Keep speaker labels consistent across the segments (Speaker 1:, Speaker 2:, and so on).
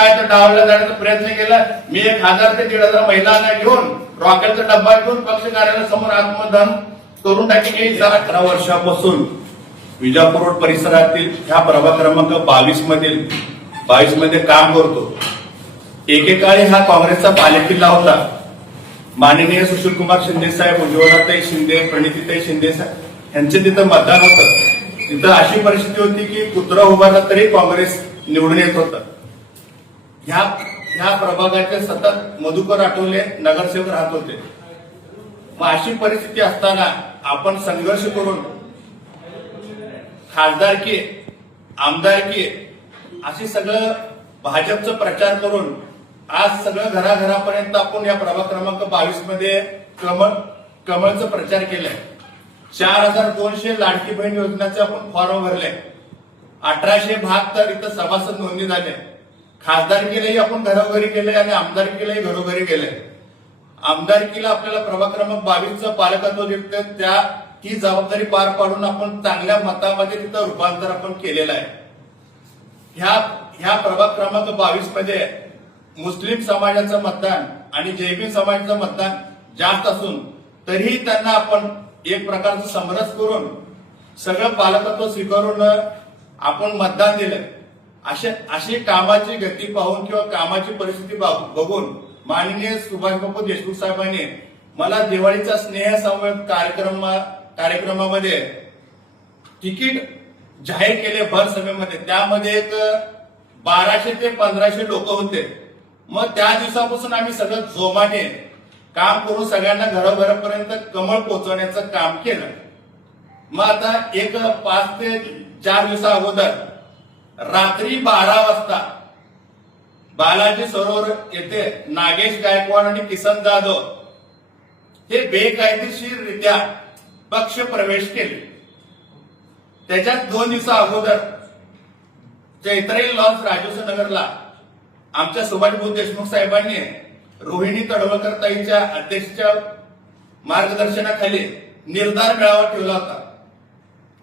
Speaker 1: काय तर डावला जाण्याचा प्रयत्न केला. मी एक हजार ते दीड हजार महिलांना घेऊन रॉकेटचा डब्बा घेऊन पक्ष कार्यालयासमोर आत्मदान करून टाकी की
Speaker 2: अकरा वर्षापासून विजापूर रोड परिसरातील ह्या प्रभाग क्रमांक बावीस मधील बावीसमध्ये काम करतो. एकेकाळी हा काँग्रेसचा पालेकिल्ला होता. माननीय सुशील कुमार शिंदे साहेब उज्ज्वलाताई शिंदे प्रणितीताई शिंदे साहेब यांचे तिथं मतदान होतं. तिथं अशी परिस्थिती होती की कुत्रा उभारला तरी काँग्रेस निवडून येत होतं. ह्या ह्या प्रभागाचे सतत मधुकर आठवले नगरसेवक राहत होते. मग अशी परिस्थिती असताना आपण संघर्ष करून खासदारकी आमदारकी अशी सगळं भाजपचं प्रचार करून आज सगळं घराघरापर्यंत आपण या प्रभाग क्रमांक बावीसमध्ये कमळ कमळचं प्रचार केलाय. चार हजार दोनशे लाडकी बहीण योजनेचे आपण फॉर्म भरले अठराशे बहात्तर इथं सभासद नोंदणी झाले. खासदारकीलाही आपण घरोघरी गेले आणि आमदारकीलाही घरोघरी गेले आमदारकीला आपल्याला प्रभाग क्रमांक बावीसचं पालकत्व दिलं त्या ती जबाबदारी पार पाडून आपण चांगल्या मतामध्ये तिथं रूपांतर आपण केलेलं आहे. ह्या ह्या प्रभाग क्रमांक बावीसमध्ये मुस्लिम समाजाचं मतदान आणि जैमिन समाजाचं मतदान जास्त असून तरीही त्यांना आपण एक प्रकारचं समरस करून सगळं पालकत्व स्वीकारून आपण मतदान दिलं अशा अशी कामाची गती पाहून किंवा कामाची परिस्थिती बघून माननीय सुभाषबाबू देशमुख साहेबांनी मला दिवाळीचा स्नेह संवाद कार्यक्रम कार्यक्रमामध्ये तिकीट जाहीर केले भर सभेमध्ये. त्यामध्ये एक बाराशे ते पंधराशे लोक होते. मग त्या दिवसापासून आम्ही सगळं जोमाने काम करून सगळ्यांना घरोघरापर्यंत कमळ पोहोचवण्याचं काम केलं. मग आता एक पाच ते चार दिवसा अगोदर रात्री बारा वाजता बालाजी सरोवर येथे नागेश गायकवाड आणि किसन जाधव हे बेकायदेशीररित्या पक्ष प्रवेश केले. त्याच्यात दोन दिवसा अगोदर चैत्रेल लॉन्स राजोस नगरला आमच्या सुभाषभाऊ देशमुख साहेबांनी रोहिणी तडवळकर ताईच्या अध्यक्षच्या मार्गदर्शनाखाली निर्धार मेळावा ठेवला होता.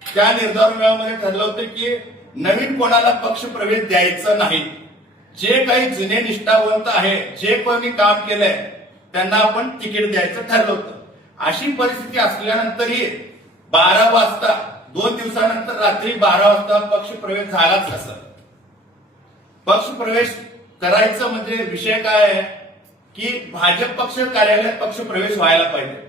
Speaker 2: त्या निर्धार मेळाव्यामध्ये ठरलं होतं की नवीन कोणाला पक्ष प्रवेश द्यायचा नाही. जे काही जुने निष्ठावंत आहे जे कोणी काम केलंय त्यांना आपण तिकीट द्यायचं ठरलं होतं. अशी परिस्थिती असल्यानंतरही बारा वाजता दोन दिवसानंतर रात्री बारा वाजता पक्ष प्रवेश झालाच असं पक्ष प्रवेश करायचं म्हणजे विषय काय आहे? की भाजप पक्ष कार्यालयात पक्ष प्रवेश व्हायला पाहिजे.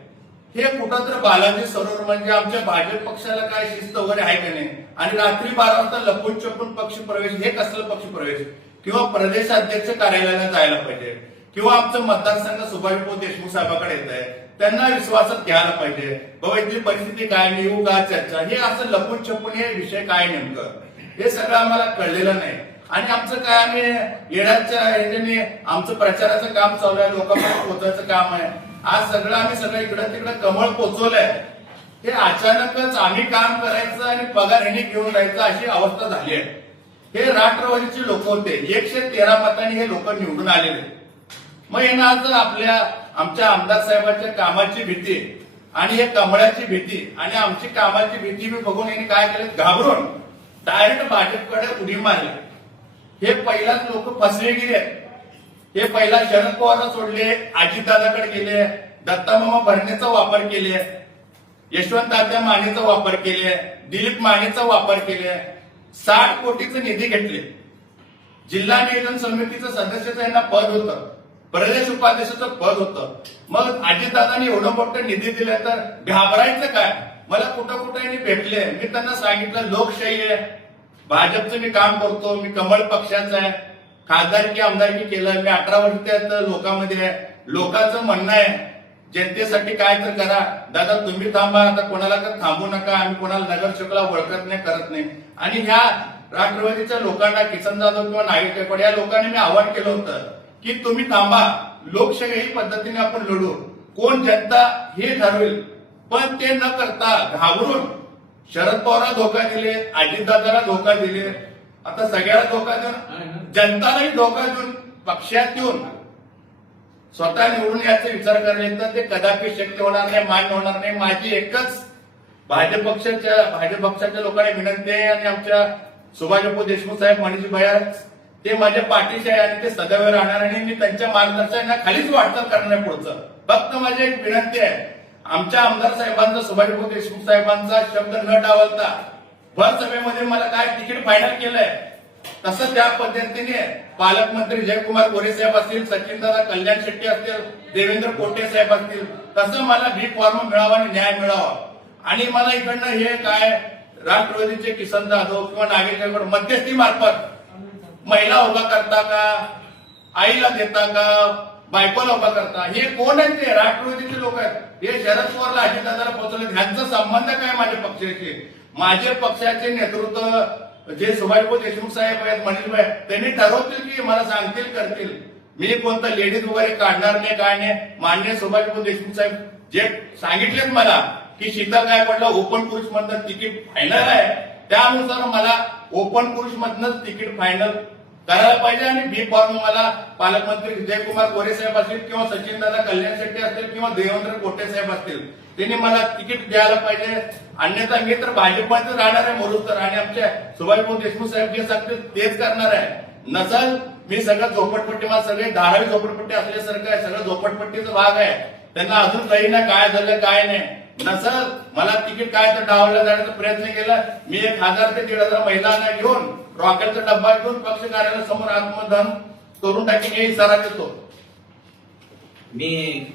Speaker 2: हे कुठं तर बालाजी सरोवर म्हणजे आमच्या भाजप पक्षाला काय शिस्त वगैरे आहे का नाही? आणि रात्री बारा वाजता लपून छपून पक्ष प्रवेश हे कसलं पक्ष प्रवेश? किंवा प्रदेशाध्यक्ष कार्यालयाला जायला पाहिजे. किंवा आमचं मतदारसंघ सुभाषभाऊ देशमुख साहेबाकडे येत आहे. त्यांना विश्वासात घ्यायला पाहिजे. बाबा इथली परिस्थिती काय? येऊ का? चर्चा. हे असं लपून छपून हे विषय काय नेमकं? हे सगळं आम्हाला कळलेलं नाही. आणि आमचं काय आम्ही येण्याच्या ह्याच्याने आमचं प्रचाराचं काम चालू आहे. लोकांपर्यंत पोहोचायचं काम आहे. आज सगळं आम्ही सगळं इकडं तिकडं कमळ पोचवलंय. हे अचानकच आम्ही काम करायचं आणि पगार हिने घेऊन जायचं अशी अवस्था झाली आहे. हे राष्ट्रवादीचे लोक होते. एकशे तेरा मतांनी हे लोक निवडून आलेले. मग यांना आज आपल्या आमच्या आमदार साहेबांच्या कामाची भीती आणि हे कमळाची भीती आणि आमची कामाची भीती मी बघून यांनी काय केलं? घाबरून डायरेक्ट भाजपकडे उडी मारली. हे पहिलाच लोक फसवे गेले. हे पहिला शरद पवार सोडले अजितदादाकडे गेले दत्तामामा भरणेचा वापर केले यशवंत मानेचा वापर केले दिलीप मानेचा वापर केले साठ कोटीचे निधी घेतले. जिल्हा नियोजन समितीचं सदस्याचं यांना पद होतं प्रदेश उपाध्यक्षाचं पद होतं. मग अजितदादांनी एवढं मोठं निधी दिले तर घाबरायचं काय? मला कुठं कुठं भेटले. मी त्यांना सांगितलं लोकशाही आहे. भाजपचं मी काम करतो मी कमळ पक्षाचा आहे. खासदारकी आमदारकी केलं. मी अठरा वर्ष त्यात लोकांमध्ये आहे. लोकांचं म्हणणं आहे जनतेसाठी काय तर करा. दादा तुम्ही थांबा. आता कोणाला तर थांबू नका. आम्ही कोणाला नगरसेवकाला ओळखत नाही करत नाही. आणि ह्या राष्ट्रवादीच्या लोकांना किसन जाधव किंवा नागरिक गायकवाड या लोकांनी मी आवाहन केलं होतं की तुम्ही थांबा. लोकशाही पद्धतीने आपण लढू. कोण जनता हे ठरवेल. पण ते न करता घाबरून शरद पवारला धोका दिले अजितदादाला धोका दिले आता सगळ्याला धोका देऊन जनतालाही धोका देऊन पक्षात येऊन स्वतः निवडून याचा विचार करायला तर ते कदापि शक्य होणार नाही मान्य होणार नाही. माझी एकच भाजप पक्षाच्या भाजप पक्षाच्या लोकांनी विनंती आहे आणि आमच्या सुभाषबाबू देशमुख साहेब मनीष भैया ते माझ्या पाठीशी आहे आणि ते सदैव राहणार आणि मी त्यांच्या मार्गदर्शनाखालीच वाटचाल करणार पुढचं. फक्त माझी एक विनंती आहे आमच्या आमदार साहेबांचा सुभाषभाऊ देशमुख साहेबांचा शब्द न डावलता भर सभेमध्ये मला काय तिकीट फायनल केलंय तसं त्या पद्धतीने पालकमंत्री जयकुमार गोरे साहेब असतील सचिनदादा कल्याण शेट्टी असतील देवेंद्र कोटे साहेब असतील तसं मला बी फॉर्म मिळावा आणि न्याय मिळावा. आणि मला इकडनं हे काय राष्ट्रवादीचे किसन जाधव किंवा नागेश मध्यस्थी मार्फत महिला उभा करता का आईला देता का बायकोला उभा करता हे कोण आहेत ते? राष्ट्रवादीचे लोक आहेत. हे शरद पवारला अजितदादाला पोहोचवले. ह्यांचा संबंध काय माझ्या पक्षाशी? माझे पक्षाचे नेतृत्व जे सुभाषभाऊ देशमुख साहेब आहेत मनीषभाई त्यांनी ठरवतील की मला सांगतील करतील. मी कोणतं लेडीज वगैरे काढणार नाही काय नाही. मान्य सुभाषभाऊ देशमुख साहेब जे सांगितलेत मला की शीतल गायकवाडला ओपन पुरुष मधनं तिकीट फायनल आहे त्यानुसार मला ओपन पुरुष मधनच तिकीट फायनल करायला पाहिजे आणि बी फॉर्म मला पालकमंत्री विजयकुमार गोरे साहेब असतील किंवा सचिन दादा कल्याण शेट्टी असतील किंवा देवेंद्र कोटे साहेब असतील. त्यांनी मला तिकीट द्यायला पाहिजे. अन्यथा मी तर भाजपमध्ये राहणार आहे म्हणून तर. आणि आमच्या सुभाषभाऊ देशमुख साहेब जे सांगते तेच करणार आहे. नसल मी सगळं झोपडपट्टी मला सगळे धारावी झोपडपट्टी असल्यासारखं आहे. सगळं झोपडपट्टीचा भाग आहे. त्यांना अजून काही ना काय झालं काय नाही. नसल मला तिकीट काय तर डावलं जाण्याचा प्रयत्न केला. मी एक हजार ते दीड हजार महिलांना घेऊन रॉकेटचा डब्बा घेऊन पक्ष कार्यालयासमोर आत्मदहन करून टाकी हे इशारा देतो.
Speaker 3: मी